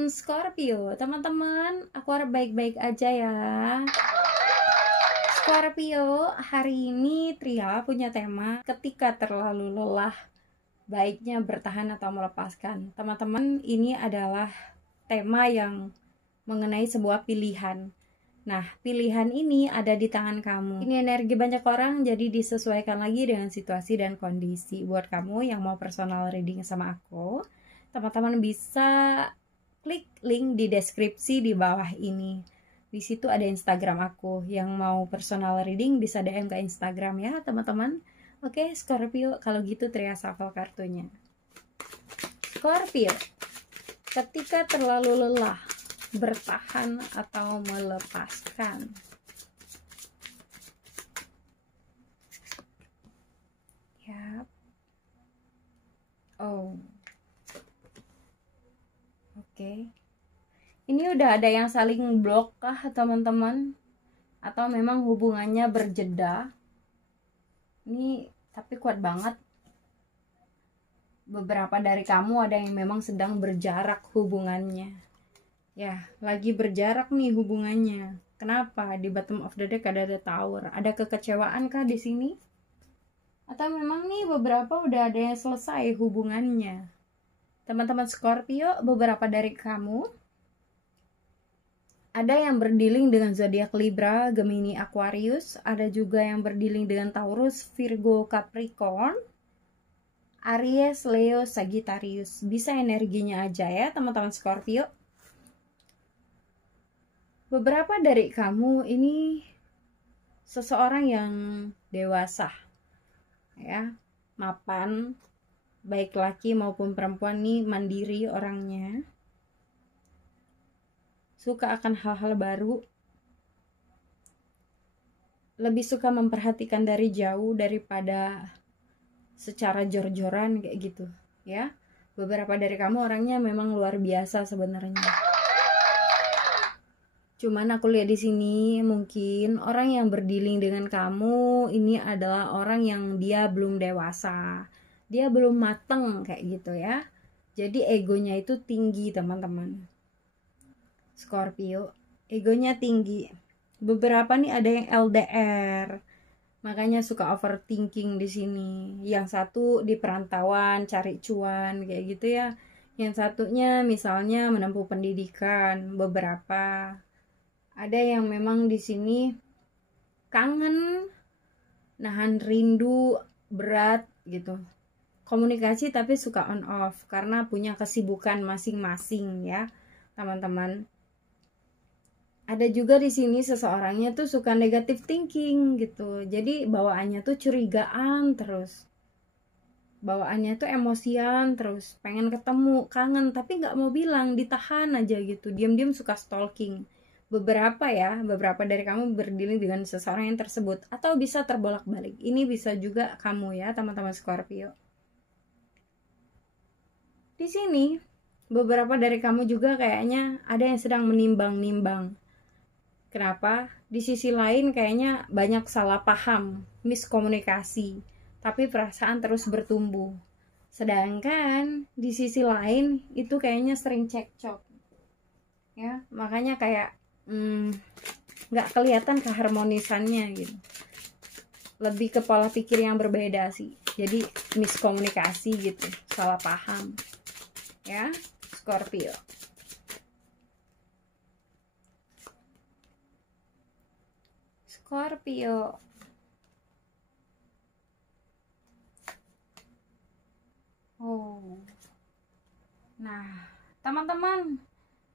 teman-teman Scorpio. Teman-teman, aku harap baik-baik aja ya. Scorpio, hari ini Tria punya tema ketika terlalu lelah, baiknya bertahan atau melepaskan. Teman-teman, ini adalah tema yang mengenai sebuah pilihan. Nah, pilihan ini ada di tangan kamu. Ini energi banyak orang, jadi disesuaikan lagi dengan situasi dan kondisi. Buat kamu yang mau personal reading sama aku, teman-teman bisa klik link di deskripsi di bawah ini. Di situ ada Instagram aku. Yang mau personal reading bisa DM ke Instagram ya, teman-teman. Oke, Scorpio, kalau gitu Tria shuffle kartunya. Scorpio, ketika terlalu lelah, bertahan atau melepaskan. Yap. Oh. Oke. Ini udah ada yang saling blok kah, teman-teman? Atau memang hubungannya berjeda? Ini tapi kuat banget. Beberapa dari kamu ada yang memang sedang berjarak hubungannya. Ya, lagi berjarak nih hubungannya. Kenapa? Di bottom of the deck ada Tower. Ada kekecewaan kah di sini? Atau memang nih beberapa udah ada yang selesai hubungannya? Teman-teman Scorpio, beberapa dari kamu ada yang berdealing dengan zodiak Libra, Gemini, Aquarius, ada juga yang berdealing dengan Taurus, Virgo, Capricorn, Aries, Leo, Sagittarius. Bisa energinya aja ya, teman-teman Scorpio. Beberapa dari kamu ini seseorang yang dewasa, ya, mapan, baik laki maupun perempuan nih, mandiri orangnya. Suka akan hal-hal baru, lebih suka memperhatikan dari jauh daripada secara jor-joran kayak gitu ya. Beberapa dari kamu orangnya memang luar biasa sebenarnya. Cuman aku lihat di sini mungkin orang yang berdealing dengan kamu ini adalah orang yang dia belum dewasa, dia belum mateng kayak gitu ya. Jadi egonya itu tinggi, teman-teman Scorpio, egonya tinggi. Beberapa nih ada yang LDR, makanya suka overthinking di sini. Yang satu di perantauan cari cuan kayak gitu ya. Yang satunya misalnya menempuh pendidikan. Beberapa ada yang memang di sini kangen, nahan rindu berat gitu. Komunikasi tapi suka on off karena punya kesibukan masing-masing ya, teman-teman. Ada juga di sini seseorangnya tuh suka negative thinking gitu. Jadi bawaannya tuh curigaan terus. Bawaannya tuh emosian terus, pengen ketemu, kangen tapi nggak mau bilang, ditahan aja gitu. Diam-diam suka stalking. Beberapa dari kamu berdealing dengan seseorang yang tersebut atau bisa terbolak-balik. Ini bisa juga kamu ya, teman-teman Scorpio. Di sini beberapa dari kamu juga kayaknya ada yang sedang menimbang-nimbang. Kenapa? Di sisi lain kayaknya banyak salah paham, miskomunikasi, tapi perasaan terus bertumbuh. Sedangkan di sisi lain itu kayaknya sering cekcok. Ya, makanya kayak nggak kelihatan keharmonisannya gitu. Lebih ke pola pikir yang berbeda sih. Jadi miskomunikasi gitu, salah paham. Ya, Scorpio. Scorpio. Oh. Nah, teman-teman,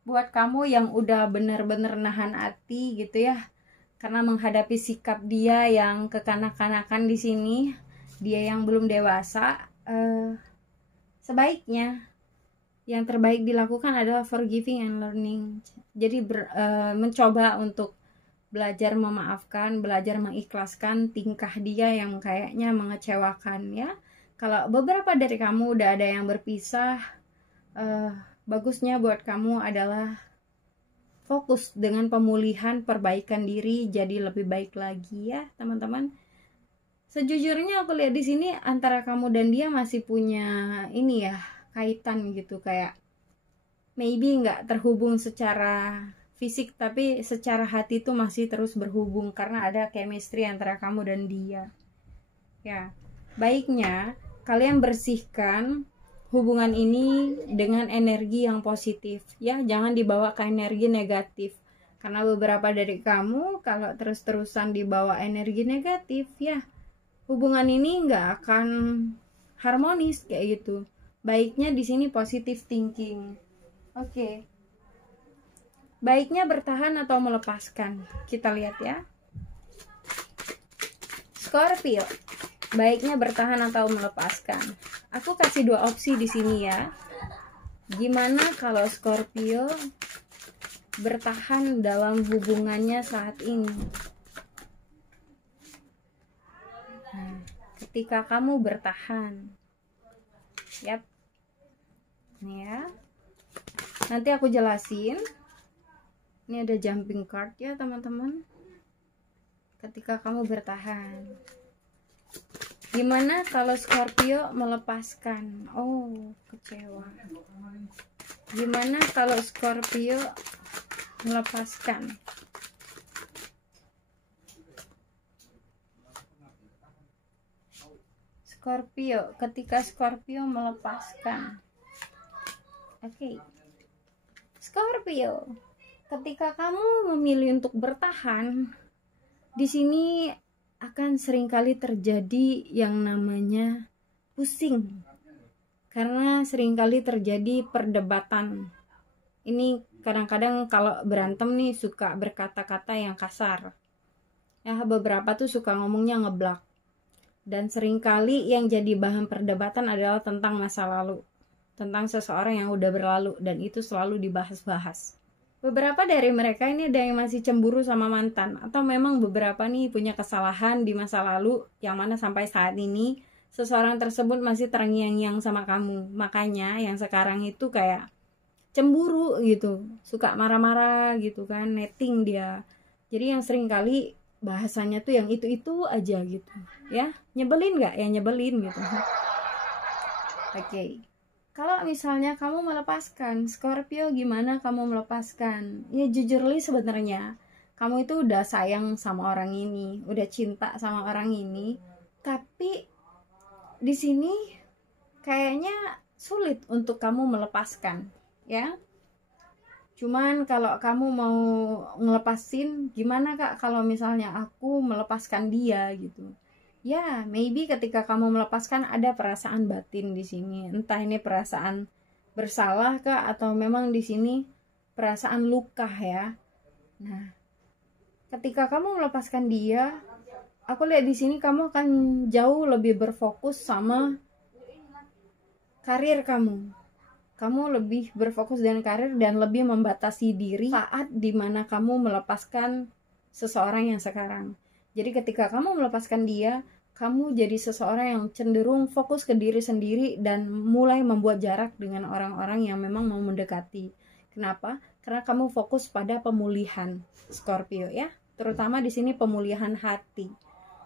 buat kamu yang udah bener-bener nahan hati gitu ya, karena menghadapi sikap dia yang kekanak-kanakan di sini, dia yang belum dewasa, sebaiknya yang terbaik dilakukan adalah forgiving and learning. Jadi mencoba untuk belajar memaafkan, belajar mengikhlaskan tingkah dia yang kayaknya mengecewakan ya. Kalau beberapa dari kamu udah ada yang berpisah, bagusnya buat kamu adalah fokus dengan pemulihan, perbaikan diri jadi lebih baik lagi ya, teman-teman. Sejujurnya aku lihat di sini antara kamu dan dia masih punya ini ya, kaitan gitu, kayak maybe nggak terhubung secara fisik, tapi secara hati itu masih terus berhubung karena ada chemistry antara kamu dan dia. Ya, baiknya kalian bersihkan hubungan ini dengan energi yang positif ya, jangan dibawa ke energi negatif. Karena beberapa dari kamu kalau terus-terusan dibawa energi negatif ya, hubungan ini nggak akan harmonis kayak gitu. Baiknya di sini positive thinking. Oke. Baiknya bertahan atau melepaskan. Kita lihat ya. Scorpio. Baiknya bertahan atau melepaskan. Aku kasih dua opsi di sini ya. Gimana kalau Scorpio bertahan dalam hubungannya saat ini? Nah, ketika kamu bertahan. Yap. Nih ya. Nanti aku jelasin. Ini ada jumping card ya teman-teman. Ketika kamu bertahan. Gimana kalau Scorpio melepaskan? Oh, kecewa. Gimana kalau Scorpio melepaskan? Scorpio, ketika Scorpio melepaskan. Oke. Scorpio, ketika kamu memilih untuk bertahan, di sini akan seringkali terjadi yang namanya pusing. Karena seringkali terjadi perdebatan. Ini kadang-kadang kalau berantem nih suka berkata-kata yang kasar. Ya, beberapa tuh suka ngomongnya ngeblak. Dan seringkali yang jadi bahan perdebatan adalah tentang masa lalu. Tentang seseorang yang udah berlalu, dan itu selalu dibahas-bahas. Beberapa dari mereka ini ada yang masih cemburu sama mantan, atau memang beberapa nih punya kesalahan di masa lalu yang mana sampai saat ini seseorang tersebut masih terngiang-ngiang sama kamu. Makanya yang sekarang itu kayak cemburu gitu, suka marah-marah gitu kan, netting dia. Jadi yang sering kali bahasanya tuh yang itu-itu aja gitu ya. Nyebelin nggak? Ya nyebelin gitu. Oke. Kalau misalnya kamu melepaskan, Scorpio, gimana kamu melepaskan? Ya jujur li sebenarnya kamu itu udah sayang sama orang ini, udah cinta sama orang ini, tapi di sini kayaknya sulit untuk kamu melepaskan, ya. Cuman kalau kamu mau ngelepasin, gimana Kak kalau misalnya aku melepaskan dia gitu? Ya, maybe ketika kamu melepaskan ada perasaan batin di sini. Entah ini perasaan bersalah kah atau memang di sini perasaan luka ya. Nah, ketika kamu melepaskan dia, aku lihat di sini kamu akan jauh lebih berfokus sama karir kamu. Kamu lebih berfokus dengan karir dan lebih membatasi diri saat dimana kamu melepaskan seseorang yang sekarang. Jadi ketika kamu melepaskan dia, kamu jadi seseorang yang cenderung fokus ke diri sendiri dan mulai membuat jarak dengan orang-orang yang memang mau mendekati. Kenapa? Karena kamu fokus pada pemulihan, Scorpio ya. Terutama di sini pemulihan hati.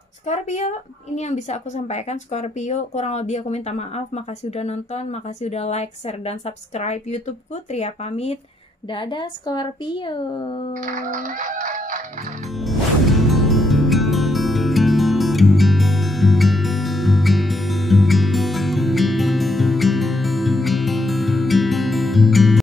Scorpio, ini yang bisa aku sampaikan. Scorpio, kurang lebih aku minta maaf. Makasih udah nonton, makasih udah like, share, dan subscribe YouTubeku. Tria pamit. Dadah Scorpio.